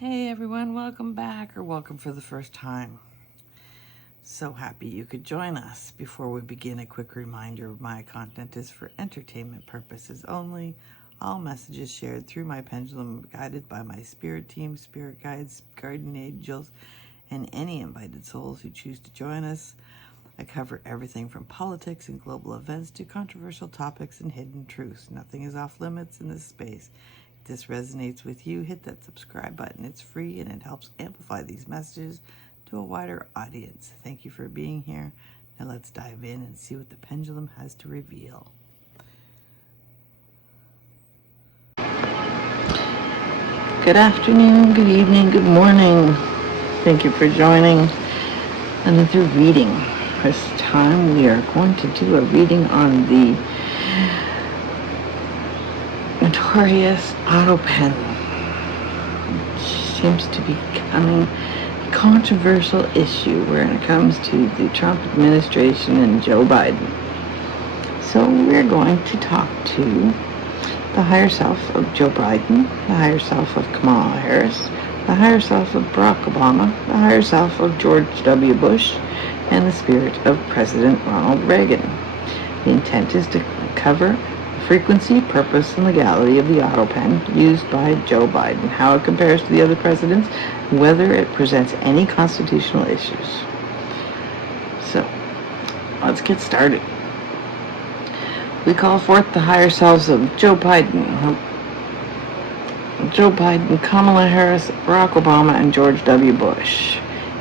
Hey everyone, welcome back or welcome for the first time. So happy you could join us. Before we begin, a quick reminder, my content is for entertainment purposes only. All messages shared through my pendulum are guided by my spirit team, spirit guides, guardian angels, and any invited souls who choose to join us. I cover everything from politics and global events to controversial topics and hidden truths. Nothing is off limits in this space. If this resonates with you, hit that subscribe button. It's free and it helps amplify these messages to a wider audience. Thank you for being here. Now let's dive in and see what the pendulum has to reveal. Good afternoon, good evening, good morning. Thank you for joining another reading. This time we are going to do a reading on the notorious Autopen, which seems to be becoming a controversial issue when it comes to the Trump administration and Joe Biden. So we're going to talk to the higher self of Joe Biden, the higher self of Kamala Harris, the higher self of Barack Obama, the higher self of George W. Bush, and the spirit of President Ronald Reagan. The intent is to cover frequency, purpose, and legality of the Autopen used by Joe Biden, how it compares to the other presidents, whether it presents any constitutional issues. So, let's get started. We call forth the higher selves of Joe Biden, Kamala Harris, Barack Obama, and George W. Bush,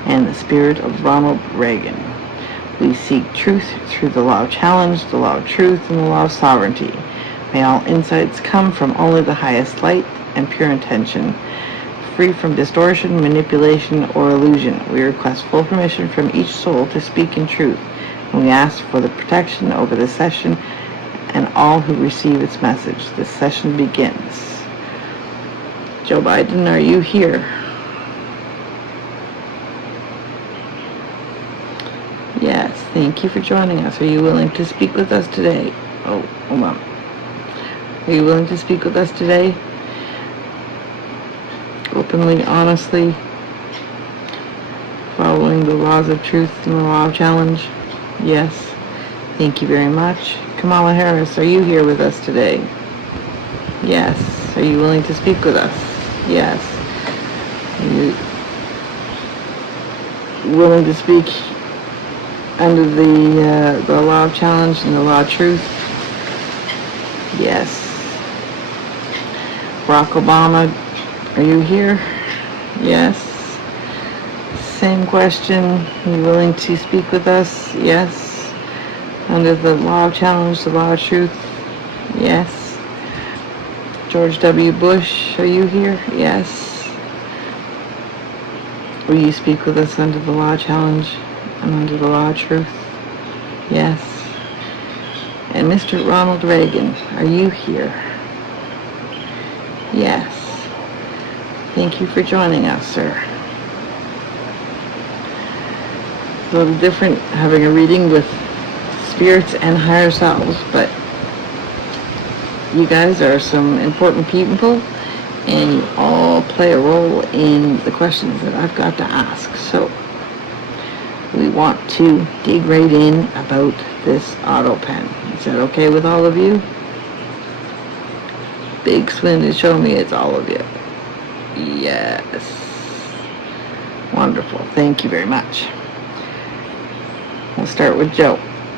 and the spirit of Ronald Reagan. We seek truth through the law of challenge, the law of truth, and the law of sovereignty. May all insights come from only the highest light and pure intention, free from distortion, manipulation, or illusion. We request full permission from each soul to speak in truth, and we ask for the protection over the session and all who receive its message. This session begins. Joe Biden, are you here? Yes, thank you for joining us. Are you willing to speak with us today? Oh, hold on. Are you willing to speak with us today? Openly, honestly, following the laws of truth and the law of challenge? Yes. Thank you very much. Kamala Harris, are you here with us today? Yes. Are you willing to speak with us? Yes. Are you willing to speak under the law of challenge and the law of truth? Yes. Barack Obama, are you here? Yes. Same question. Are you willing to speak with us? Yes. Under the law of challenge, the law of truth? Yes. George W. Bush, are you here? Yes. Will you speak with us under the law of challenge and under the law of truth? Yes. And Mr. Ronald Reagan, are you here? Yes. Thank you for joining us, sir. It's a little different having a reading with spirits and higher selves, but you guys are some important people and you all play a role in the questions that I've got to ask. So we want to dig right in about this Autopen. Is that okay with all of you? Big Swin is showing me it's all of you. Yes. Wonderful. Thank you very much. We'll start with Joe.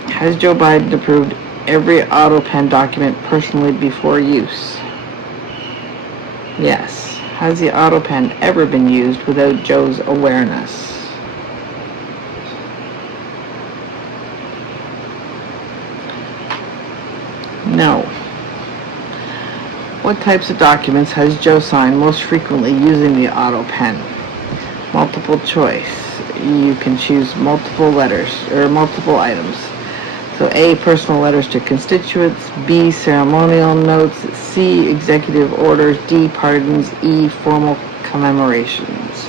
Has Joe Biden approved every Autopen document personally before use? Yes. Has the Autopen ever been used without Joe's awareness? No. What types of documents has Joe signed most frequently using the Autopen? Multiple choice. You can choose multiple letters or multiple items. So A, personal letters to constituents, B, ceremonial notes, C, executive orders, D, pardons, E, formal commemorations.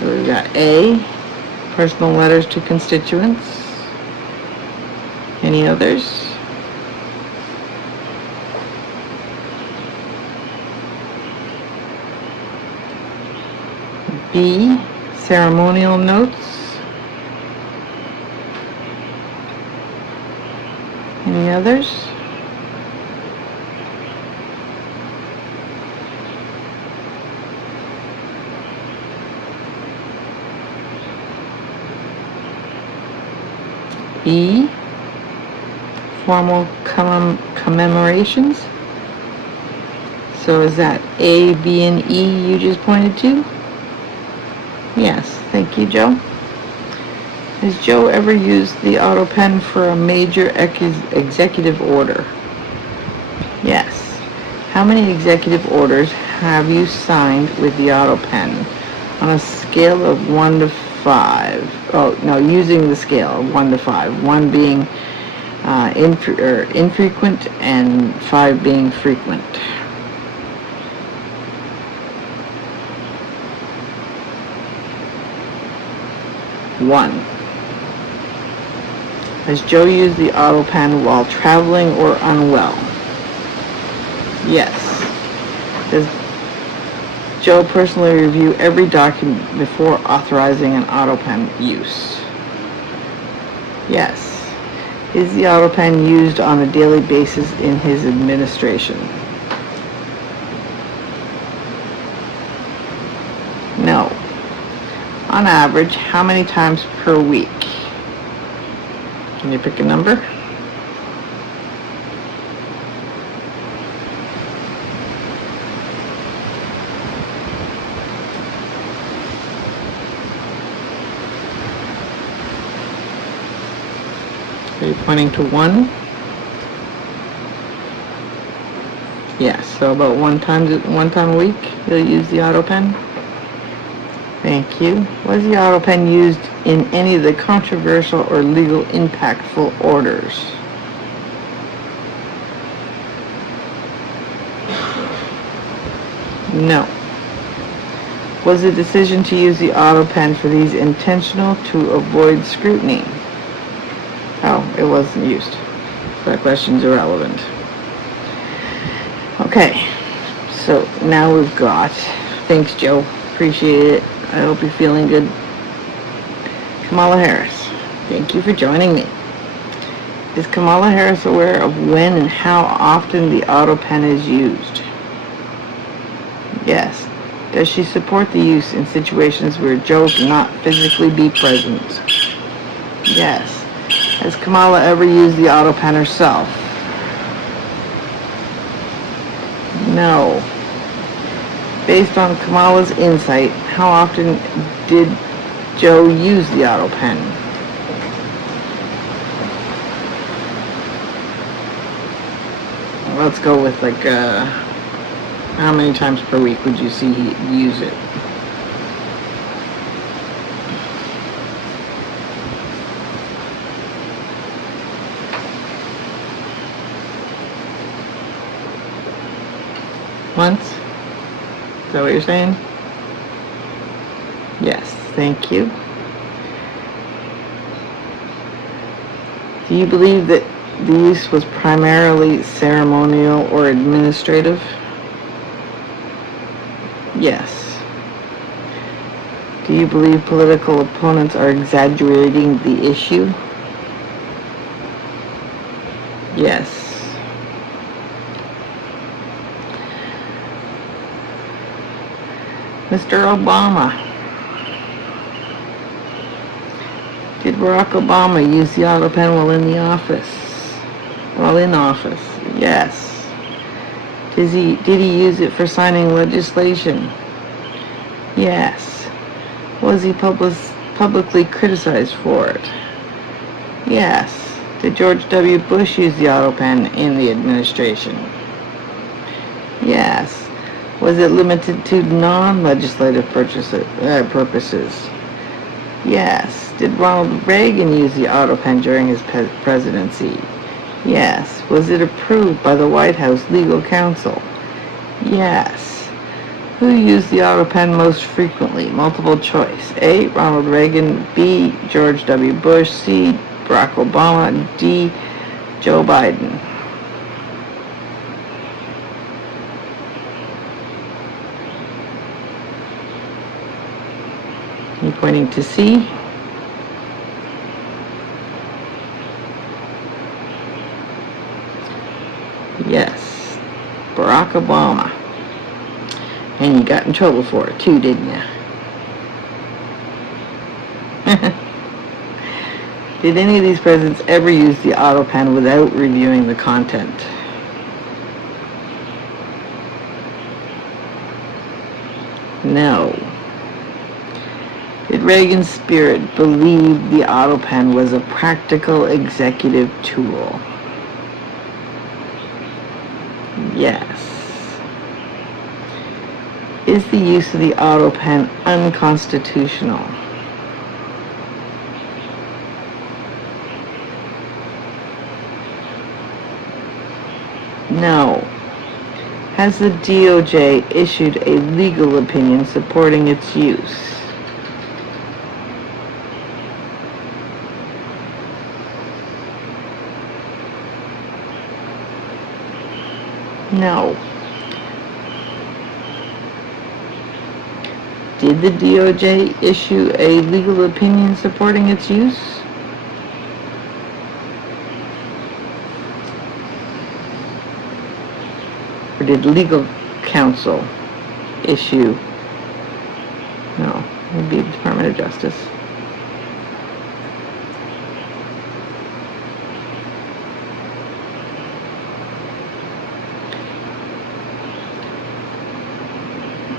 So we've got A, personal letters to constituents. Any others? B, ceremonial notes. Any others? E, formal commemorations. So is that A, B, and E you just pointed to? Yes, thank you, Joe. Has Joe ever used the Autopen for a major executive order? Yes. How many executive orders have you signed with the Autopen on a scale of 1 to 5? Oh, no, using the scale of 1 to 5. 1 being infrequent and 5 being frequent. One. Has Joe used the Autopen while traveling or unwell? Yes. Does Joe personally review every document before authorizing an Autopen use? Yes. Is the Autopen used on a daily basis in his administration? No. On average, how many times per week? Can you pick a number? Are you pointing to 1? Yes, so about one time a week you'll use the Autopen. Thank you. Was the Autopen used in any of the controversial or legal impactful orders? No. Was the decision to use the Autopen for these intentional to avoid scrutiny? Oh, it wasn't used. So that question's irrelevant. Okay, so now we've got, thanks Joe, appreciate it. I hope you're feeling good. Kamala Harris, thank you for joining me. Is Kamala Harris aware of when and how often the Autopen is used? Yes. Does she support the use in situations where Joe cannot physically be present? Yes. Has Kamala ever used the Autopen herself? No. Based on Kamala's insight, how often did Joe use the Autopen? Let's go with how many times per week would you see he use it? Once? Is that what you're saying? Yes, thank you. Do you believe that the use was primarily ceremonial or administrative? Yes. Do you believe political opponents are exaggerating the issue? Yes. Mr. Obama. Did Barack Obama use the Autopen while in office? Yes. Did he use it for signing legislation? Yes. Was he publicly criticized for it? Yes. Did George W. Bush use the Autopen in the administration? Yes. Was it limited to non-legislative purposes? Yes. Did Ronald Reagan use the Autopen during his presidency? Yes. Was it approved by the White House legal counsel? Yes. Who used the Autopen most frequently? Multiple choice. A, Ronald Reagan. B, George W. Bush. C, Barack Obama. D, Joe Biden. You pointing to C? Yes, Barack Obama. And you got in trouble for it too, didn't you? Did any of these presidents ever use the Autopen without reviewing the content? No. Did Reagan's spirit believe the Autopen was a practical executive tool? Yes. Is the use of the Autopen unconstitutional? No. Has the DOJ issued a legal opinion supporting its use? No. Did the DOJ issue a legal opinion supporting its use? Or did legal counsel issue? No, it would be the Department of Justice.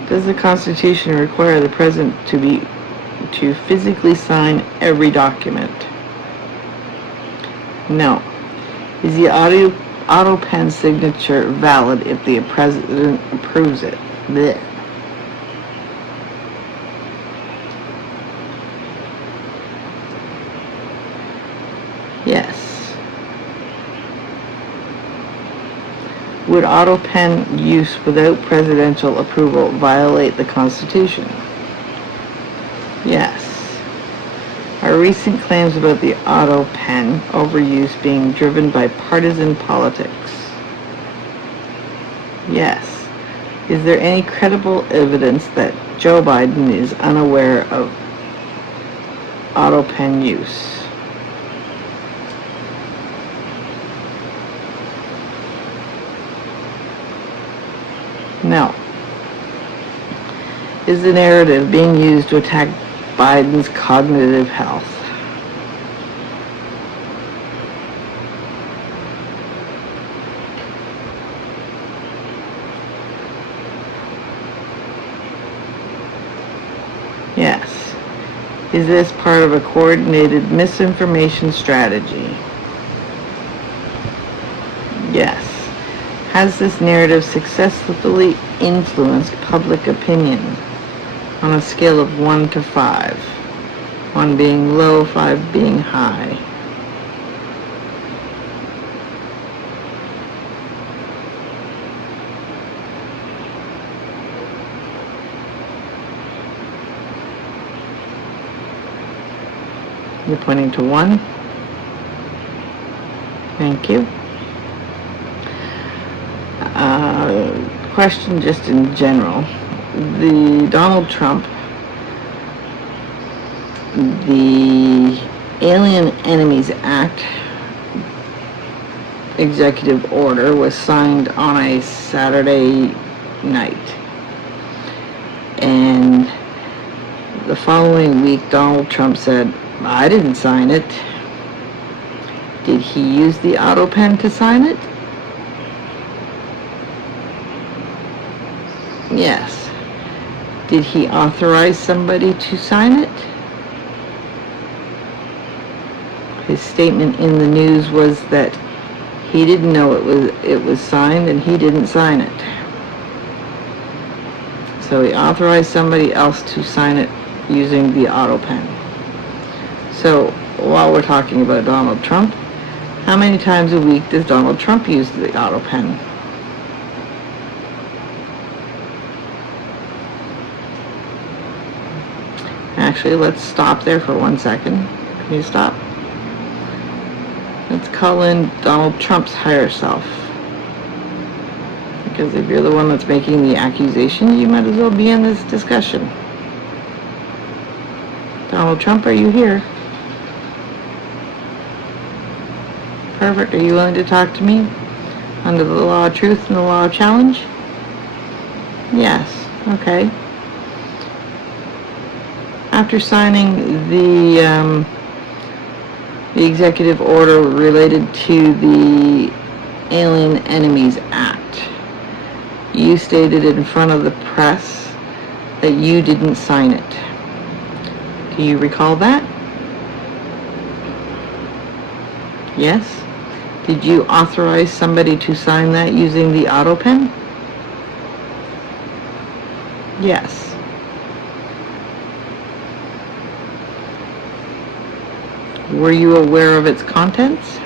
Does the Constitution require the President to physically sign every document? No. Is the Autopen signature valid if the President approves it? Blech. Yes. Would Autopen use without presidential approval violate the Constitution? Yes. Are recent claims about the Autopen overuse being driven by partisan politics? Yes. Is there any credible evidence that Joe Biden is unaware of Autopen use? No. Is the narrative being used to attack Biden's cognitive health? Yes. Is this part of a coordinated misinformation strategy? Yes. Has this narrative successfully influenced public opinion on a scale of 1 to 5? 1 being low, 5 being high. You're pointing to 1. Thank you. Question just in general. The Donald Trump, the Alien Enemies Act executive order was signed on a Saturday night. And the following week, Donald Trump said, I didn't sign it. Did he use the Autopen to sign it? Yes. Did he authorize somebody to sign it? His statement in the news was that he didn't know it was signed and he didn't sign it. So he authorized somebody else to sign it using the Autopen. So while we're talking about Donald Trump, how many times a week does Donald Trump use the Autopen? Actually, let's stop there for 1 second. Can you stop? Let's call in Donald Trump's higher self. Because if you're the one that's making the accusation, you might as well be in this discussion. Donald Trump, are you here? Perfect. Are you willing to talk to me under the law of truth and the law of challenge? Yes. Okay. After signing the executive order related to the Alien Enemies Act, you stated in front of the press that you didn't sign it. Do you recall that? Yes? Did you authorize somebody to sign that using the Autopen? Yes. Were you aware of its contents?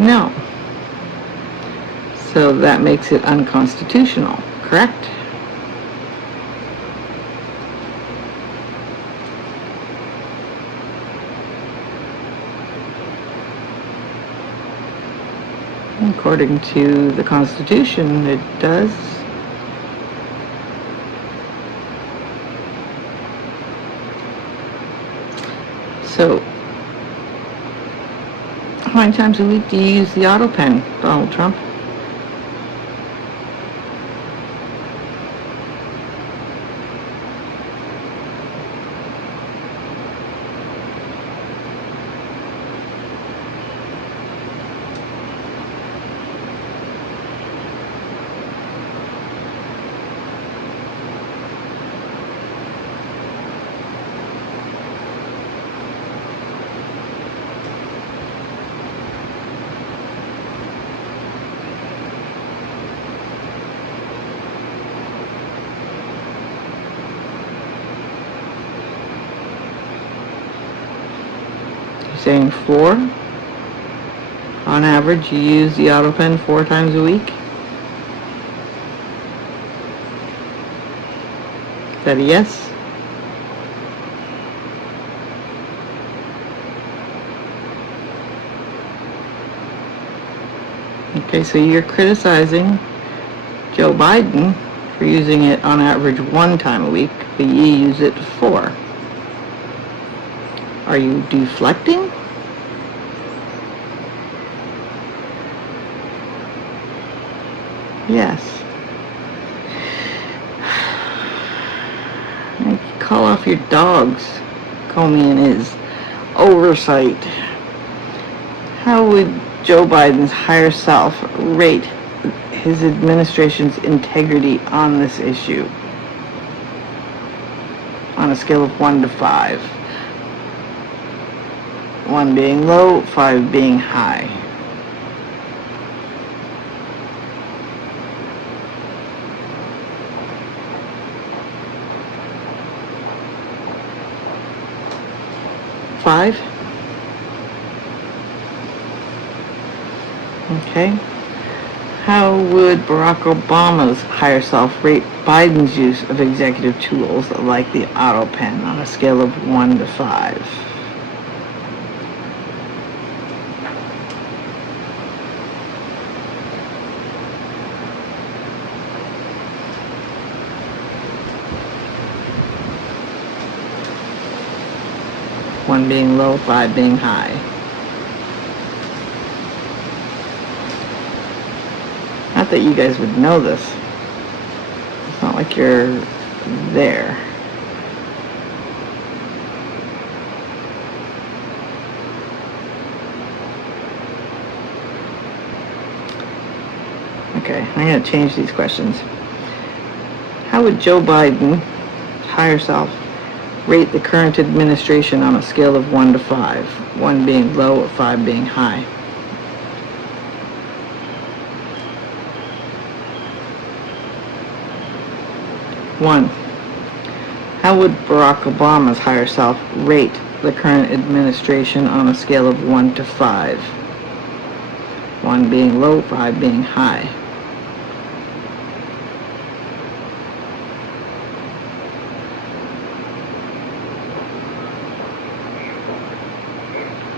No. So that makes it unconstitutional, correct? According to the Constitution, it does. So, how many times a week do you use the Autopen, Donald Trump? Saying 4? On average, you use the Autopen 4 times a week? Is that a yes? Okay, so you're criticizing Joe Biden for using it on average 1 time a week, but you use it 4. Are you deflecting? Yes. Call off your dogs, Comey and his oversight. How would Joe Biden's higher self rate his administration's integrity on this issue? On a scale of 1 to 5. 1 being low, 5 being high. Five? Okay. How would Barack Obama's higher self rate Biden's use of executive tools like the Autopen on a scale of 1 to 5? One being low, 5 being high. Not that you guys would know this. It's not like you're there. Okay, I'm going to change these questions. How would Joe Biden, higher self, rate the current administration on a scale of 1 to 5, 1 being low, 5 being high? One, how would Barack Obama's higher self rate the current administration on a scale of 1 to 5, 1 being low, 5 being high?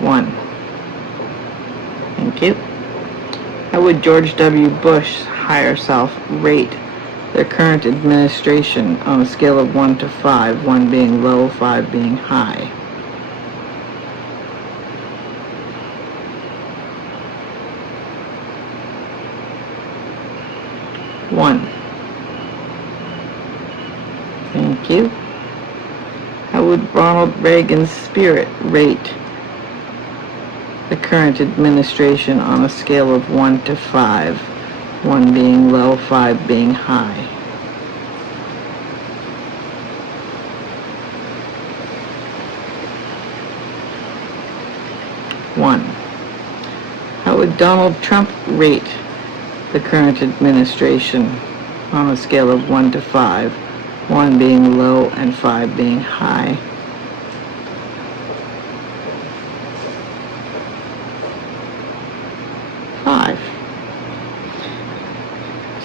One. Thank you. How would George W. Bush's higher self rate the current administration on a scale of 1 to 5, 1 being low, 5 being high? One. Thank you. How would Ronald Reagan's spirit rate the current administration on a scale of 1 to 5, 1 being low, 5 being high? One. How would Donald Trump rate the current administration on a scale of 1 to 5, 1 being low and 5 being high?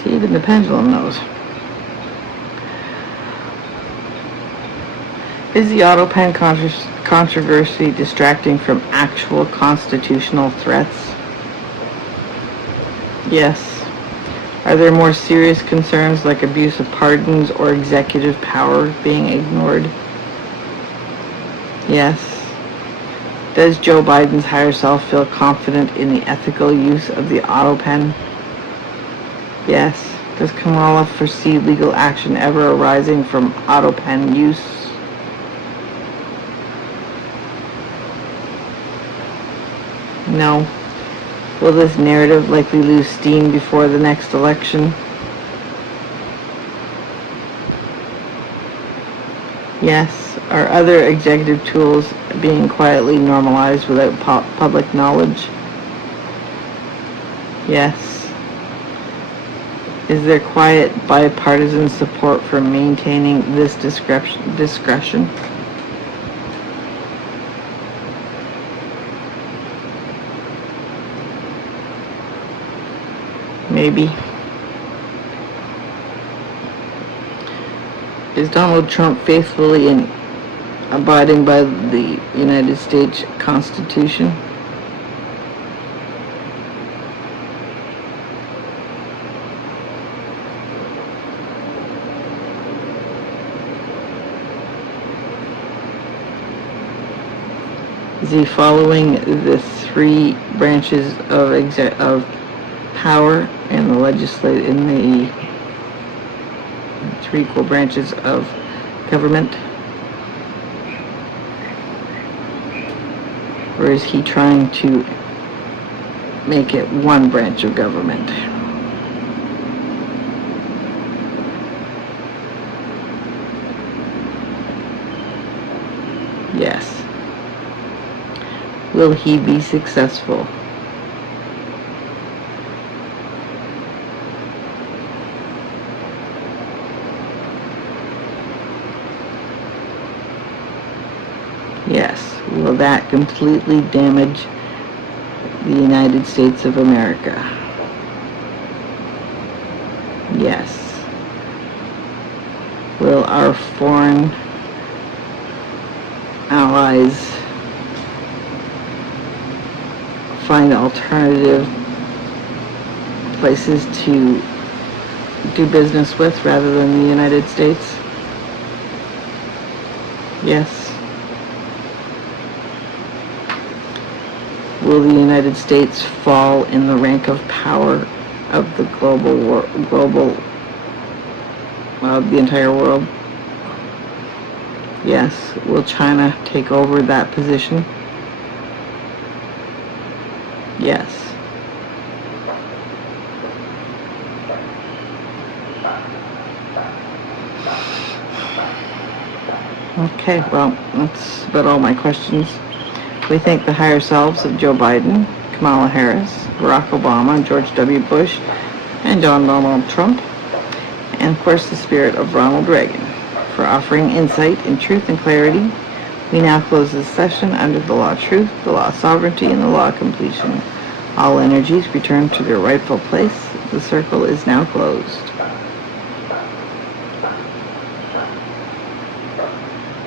See, even the pendulum knows. Is the Autopen controversy distracting from actual constitutional threats? Yes. Are there more serious concerns like abuse of pardons or executive power being ignored? Yes. Does Joe Biden's higher self feel confident in the ethical use of the Autopen? Yes. Does Kamala foresee legal action ever arising from Autopen use? No. Will this narrative likely lose steam before the next election? Yes. Are other executive tools being quietly normalized without public knowledge? Yes. Is there quiet bipartisan support for maintaining this discretion? Maybe. Is Donald Trump faithfully abiding by the United States Constitution? Is he following the three branches of power in the legislative, in the three equal branches of government? Or is he trying to make it one branch of government? Yes. Will he be successful? Yes. Will that completely damage the United States of America? Yes. Will our foreign allies find alternative places to do business with rather than the United States? Yes. Will the United States fall in the rank of power of the the entire world? Yes. Will China take over that position? Yes. Okay, well, that's about all my questions. We thank the higher selves of Joe Biden, Kamala Harris, Barack Obama, George W. Bush, and John Donald Trump, and of course the Spirit of Ronald Reagan, for offering insight in truth and clarity. We now close this session under the law of truth, the law of sovereignty, and the law of completion. All energies return to their rightful place. The circle is now closed.